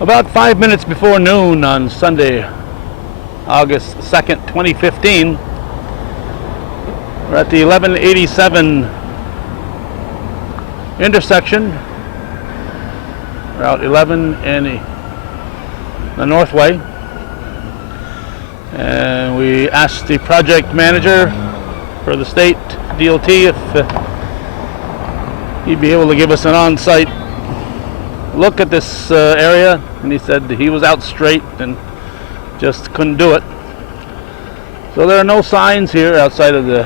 About 5 minutes before noon on Sunday, August 2nd, 2015, we're at the 1187 intersection, Route 11 in the Northway, and we asked the project manager for the state DOT if he'd be able to give us an on-site look at this area, and he said he was out straight and just couldn't do it. So there are no signs here outside of the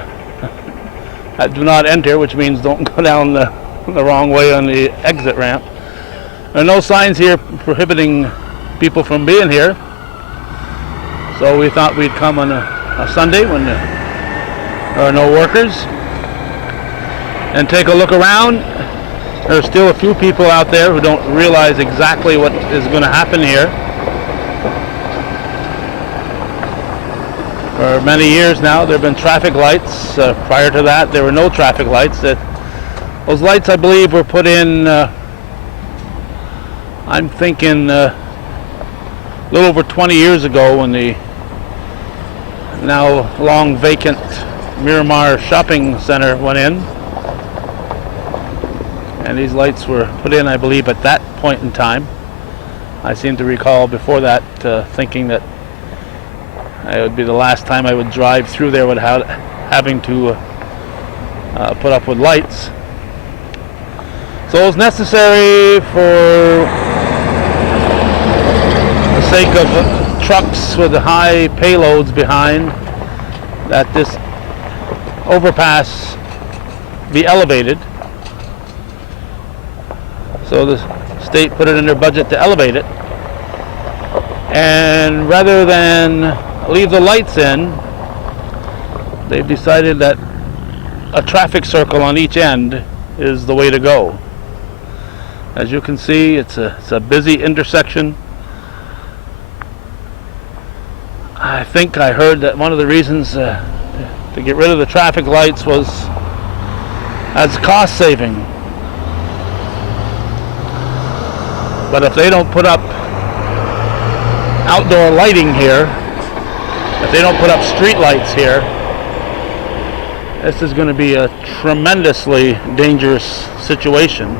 do not enter, which means don't go down the wrong way on the exit ramp. There are no signs here prohibiting people from being here. So we thought we'd come on a Sunday when there are no workers and take a look around. There's still a few people out there who don't realize exactly what is going to happen here. For many years now, there have been traffic lights. Prior to that, there were no traffic lights. Those lights, I believe, were put in, I'm thinking, a little over 20 years ago when the now long vacant Miramar Shopping Center went in. And these lights were put in, I believe, at that point in time. I seem to recall before that thinking that it would be the last time I would drive through there without having to put up with lights. So it was necessary for the sake of trucks with high payloads behind that this overpass be elevated. So the state put it in their budget to elevate it, and rather than leave the lights in, they've decided that a traffic circle on each end is the way to go. As you can see, it's a busy intersection. I think I heard that one of the reasons to get rid of the traffic lights was as cost saving. But if they don't put up outdoor lighting here, if they don't put up street lights here, this is going to be a tremendously dangerous situation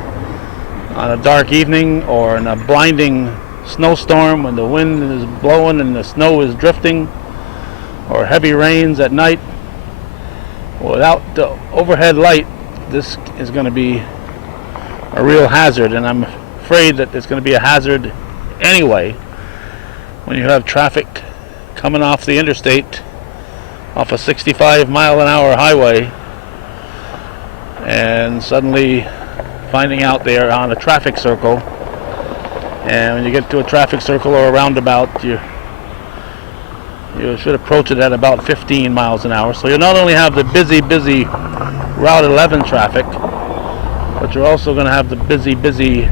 on a dark evening or in a blinding snowstorm when the wind is blowing and the snow is drifting, or heavy rains at night. Without the overhead light, this is going to be a real hazard, and I'm afraid that it's going to be a hazard anyway when you have traffic coming off the interstate off a 65-mile-an-hour highway and suddenly finding out they are on a traffic circle. And when you get to a traffic circle or a roundabout, you should approach it at about 15 miles an hour. So you not only have the busy Route 11 traffic, but you're also going to have the busy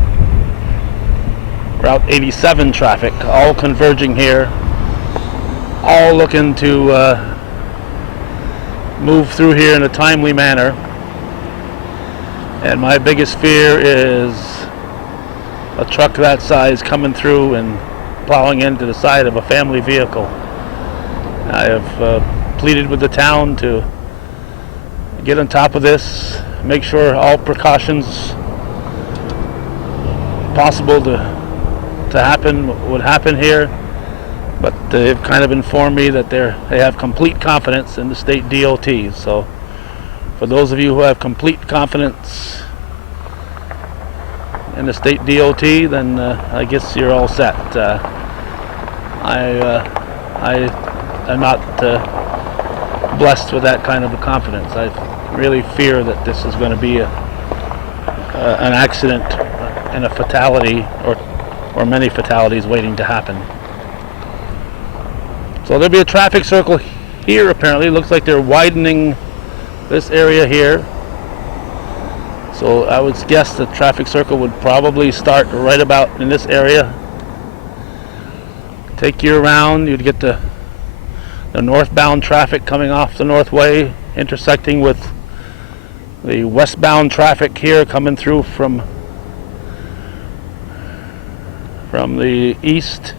Route 87 traffic, all converging here, all looking to move through here in a timely manner. And my biggest fear is a truck that size coming through and plowing into the side of a family vehicle. I have pleaded with the town to get on top of this, make sure all precautions possible to happen would happen here, but they've kind of informed me that they have complete confidence in the state DOT. So for those of you who have complete confidence in the state DOT, then I guess you're all set. I am not blessed with that kind of a confidence. I really fear that this is going to be an accident and a fatality, or many fatalities waiting to happen. So there'll be a traffic circle here apparently. Looks like they're widening this area here. So I would guess the traffic circle would probably start right about in this area. Take you around, you'd get the northbound traffic coming off the Northway, intersecting with the westbound traffic here coming through from from the east,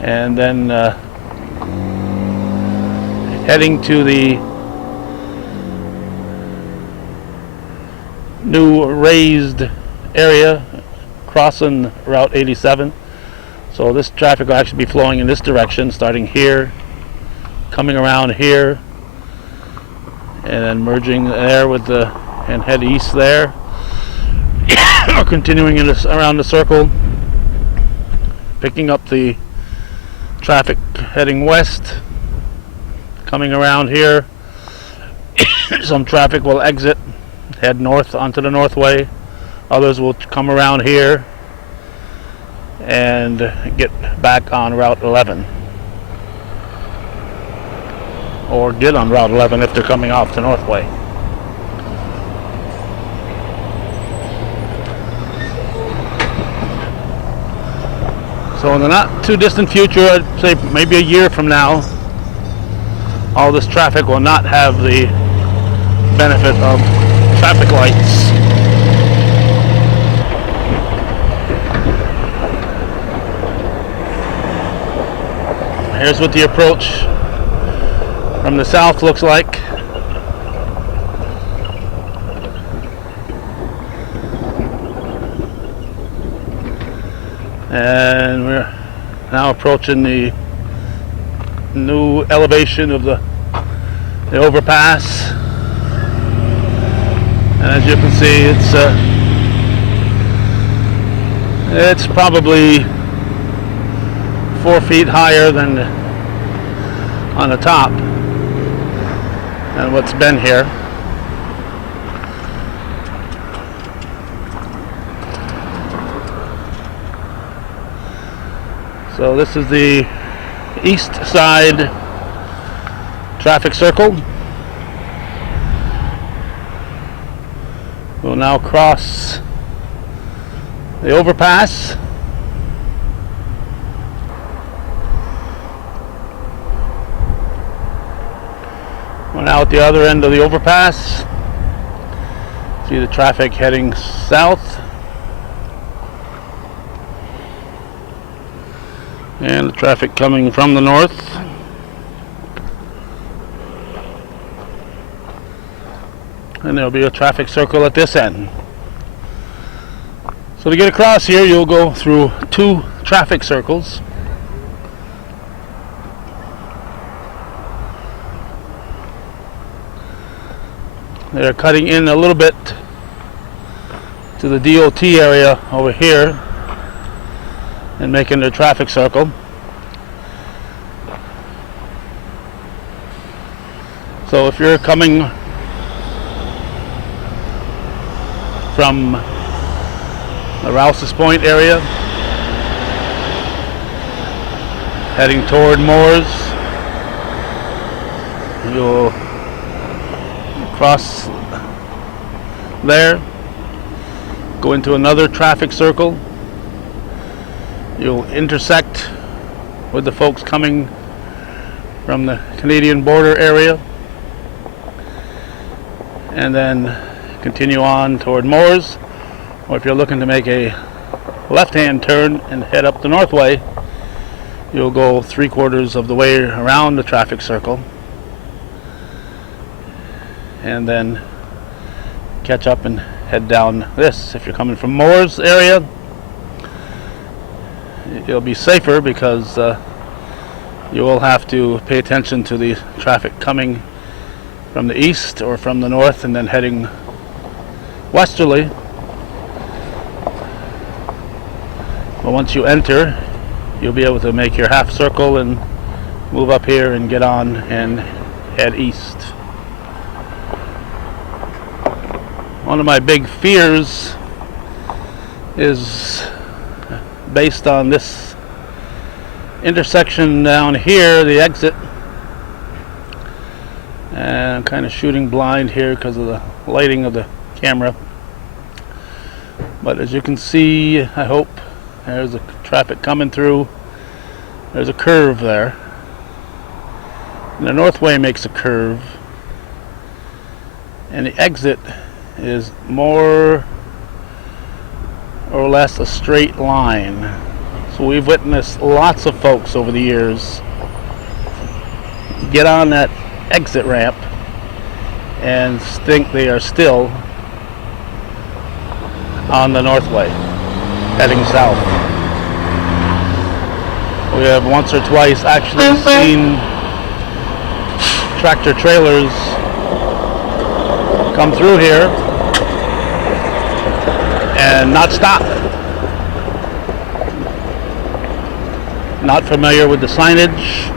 and then heading to the new raised area crossing Route 87. So this traffic will actually be flowing in this direction, starting here, coming around here, and then merging there with the, and head east there, or continuing in this, around the circle, picking up the traffic heading west, coming around here. Some traffic will exit, head north onto the northway. Others will come around here and get back on Route 11, or get on Route 11 if they're coming off the northway. So in the not too distant future, I'd say maybe a year from now, all this traffic will not have the benefit of traffic lights. Here's what the approach from the south looks like. And we're now approaching the new elevation of the overpass. And as you can see, it's probably 4 feet higher than on the top than what's been here. So this is the east side traffic circle. We'll now cross the overpass. We're now at the other end of the overpass. See the traffic heading south, and the traffic coming from the north. And there'll be a traffic circle at this end. So to get across here, you'll go through 2 traffic circles. They're cutting in a little bit to the DOT area over here and making their traffic circle. So if you're coming from the Rouse's Point area, heading toward Moores, you'll cross there, go into another traffic circle. You'll intersect with the folks coming from the Canadian border area, and then continue on toward Moores. Or if you're looking to make a left-hand turn and head up the northway, you'll go 3/4 of the way around the traffic circle and then catch up and head down this. If you're coming from Moores area, it'll be safer because you will have to pay attention to the traffic coming from the east or from the north and then heading westerly. But once you enter, you'll be able to make your half circle and move up here and get on and head east. One of my big fears is based on this intersection down here, the exit. And I'm kind of shooting blind here because of the lighting of the camera. But as you can see, I hope, there's the traffic coming through. There's a curve there. And the northway makes a curve. And the exit is more or less a straight line. So we've witnessed lots of folks over the years get on that exit ramp and think they are still on the Northway, heading south. We have once or twice actually seen tractor trailers come through here and not stop. Not familiar with the signage.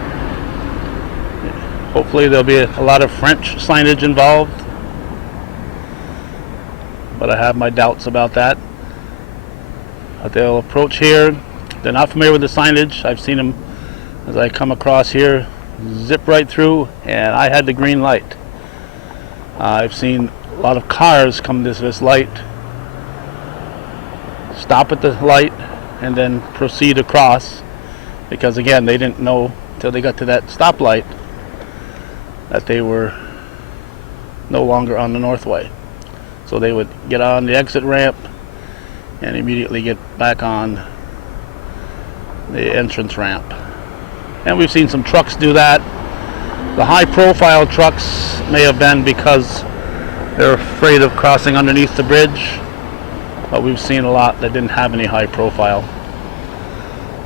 Hopefully there'll be a lot of French signage involved, but I have my doubts about that. But they'll approach here. They're not familiar with the signage. I've seen them as I come across here, zip right through, and I had the green light. I've seen a lot of cars come to this light, stop at the light, and then proceed across, because again, they didn't know until they got to that stoplight that they were no longer on the Northway. So they would get on the exit ramp and immediately get back on the entrance ramp. And we've seen some trucks do that. The high profile trucks may have been because they're afraid of crossing underneath the bridge, but we've seen a lot that didn't have any high profile.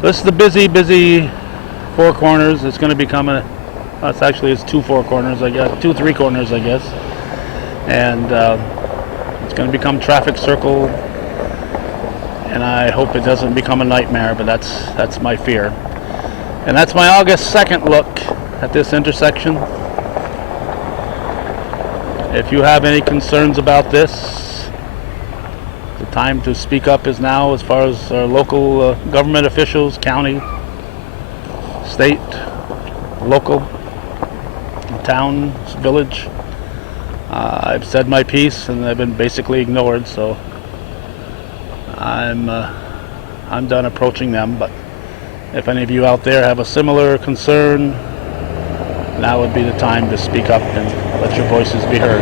This is the busy Four Corners. It's going to become it's two Four Corners, I guess, 2 3 corners, I guess. And it's going to become traffic circle, and I hope it doesn't become a nightmare, but that's my fear. And that's my August 2nd look at this intersection. If you have any concerns about this, the time to speak up is now, as far as our local government officials, county, state, local, town, village. I've said my piece and I've been basically ignored, so I'm done approaching them. But if any of you out there have a similar concern, now would be the time to speak up and let your voices be heard.